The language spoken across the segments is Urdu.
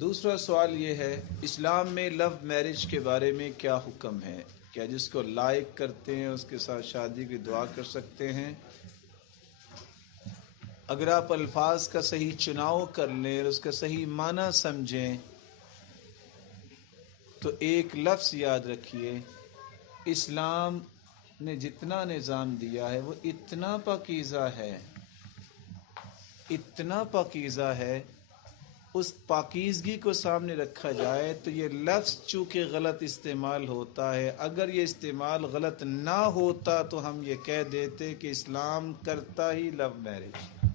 دوسرا سوال یہ ہے، اسلام میں لو میرج کے بارے میں کیا حکم ہے؟ کیا جس کو لائق کرتے ہیں اس کے ساتھ شادی کی دعا کر سکتے ہیں؟ اگر آپ الفاظ کا صحیح چناؤ کر لیں اور اس کا صحیح معنی سمجھیں تو ایک لفظ یاد رکھیے، اسلام نے جتنا نظام دیا ہے وہ اتنا پاکیزہ ہے، اتنا پاکیزہ ہے، اس پاکیزگی کو سامنے رکھا جائے تو یہ لفظ چونکہ غلط استعمال ہوتا ہے، اگر یہ استعمال غلط نہ ہوتا تو ہم یہ کہہ دیتے کہ اسلام کرتا ہی لو میرج،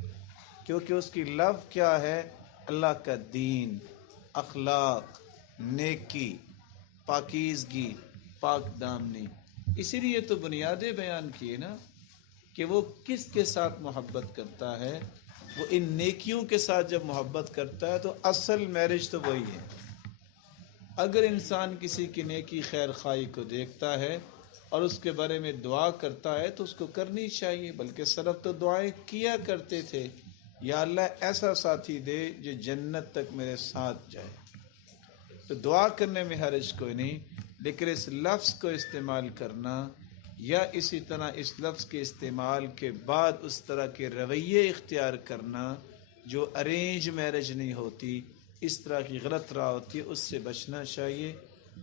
کیونکہ اس کی لو کیا ہے؟ اللہ کا دین، اخلاق، نیکی، پاکیزگی، پاک دامنی۔ اسی لیے تو بنیادیں بیان کیے نا کہ وہ کس کے ساتھ محبت کرتا ہے، وہ ان نیکیوں کے ساتھ جب محبت کرتا ہے تو اصل میرج تو وہی ہے۔ اگر انسان کسی کی نیکی خیر خواہی کو دیکھتا ہے اور اس کے بارے میں دعا کرتا ہے تو اس کو کرنی چاہیے، بلکہ سلف تو دعائیں کیا کرتے تھے، یا اللہ ایسا ساتھی دے جو جنت تک میرے ساتھ جائے۔ تو دعا کرنے میں حرج کوئی نہیں، لیکن اس لفظ کو استعمال کرنا یا اسی طرح اس لفظ کے استعمال کے بعد اس طرح کے رویے اختیار کرنا جو ارینج میرج نہیں ہوتی، اس طرح کی غلط راہ ہوتی ہے، اس سے بچنا چاہیے۔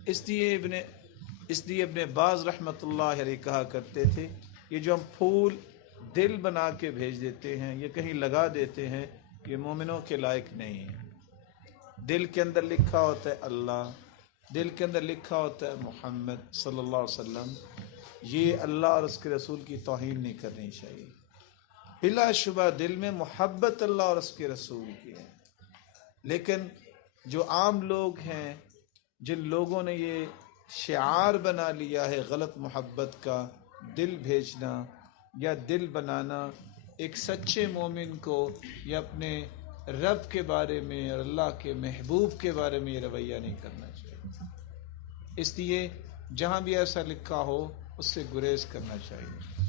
اس لیے ابن باز رحمۃ اللہ علیہ کہا کرتے تھے، یہ جو ہم پھول دل بنا کے بھیج دیتے ہیں یا کہیں لگا دیتے ہیں، یہ مومنوں کے لائق نہیں ہے۔ دل کے اندر لکھا ہوتا ہے اللہ، دل کے اندر لکھا ہوتا ہے محمد صلی اللہ علیہ وسلم، یہ اللہ اور اس کے رسول کی توہین نہیں کرنی چاہیے۔ بلا شبہ دل میں محبت اللہ اور اس کے رسول کی ہے، لیکن جو عام لوگ ہیں، جن لوگوں نے یہ شعار بنا لیا ہے غلط محبت کا، دل بھیجنا یا دل بنانا، ایک سچے مومن کو یا اپنے رب کے بارے میں اور اللہ کے محبوب کے بارے میں یہ رویہ نہیں کرنا چاہیے۔ اس لیے جہاں بھی ایسا لکھا ہو اس سے گریز کرنا چاہیے۔